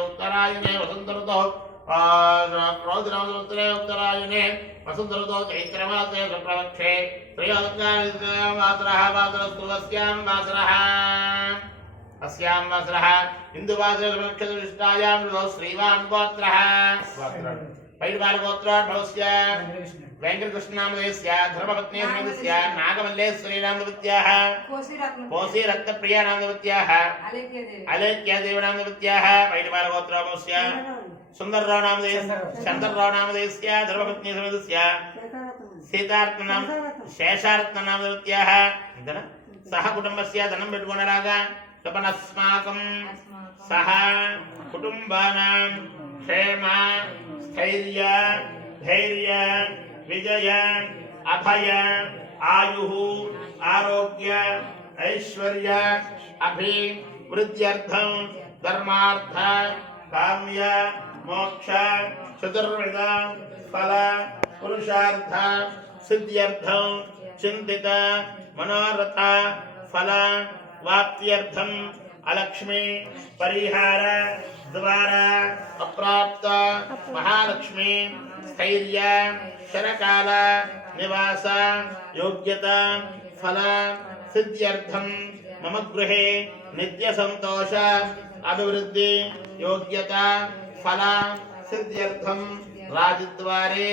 उत्तरायणे वसंत ऋतौ उत्तरायणे वसंत ऋतौ चैत्रमासे शुक्लपक्षे त्रयोदशवासरः वासरस्तुवस्यां वासरः अस्यां वासरः हिन्दुवासरनक्षत्रविशिष्टायां ऋतौ श्रीमान् गोत्रः पैडबालगोत्रोद्भवस्य वेंकटकृष्णनामधेयस्य धर्मपत्नी समेतस्य नागमल्लेश्वरी नामधेयस्याः कोशीरत्नप्रिया नामधेयस्याः अलेख्यादेवी नामधेयस्याः पैडबालगोत्रोद्भवस्य सुंदरराव नामधेयस्य चंद्रराव नामधेयस्य धर्मपत्नी समेतस्य सीतारत्न शेषारत्न नामधेयस्याः सह कुटुंबस्य धनं पेट्टुकोनरागा तपनस्माकं सह कुटुंबानां क्षेम स्थैर्य धैर्य विजय अभय आयुः आरोग्य ऐश्वर्य अभिवृद्ध्यर्थं धर्मार्थ काम्य मोक्ष चतुर्विध फल पुरुषार्थ सिद्ध्यर्थं चिंतित मनोरथ फल वाप्त्यर्थं अलक्ष्मी परिहार द्वारा अप्राप्त महालक्ष्मी स्थैर्य शरकाल निवास योग्यता फल सिद्ध्यर्थं मम गृहे नित्य संतोष अभिवृद्धि योग्यता फल सिद्ध्यर्थं राजद्वारे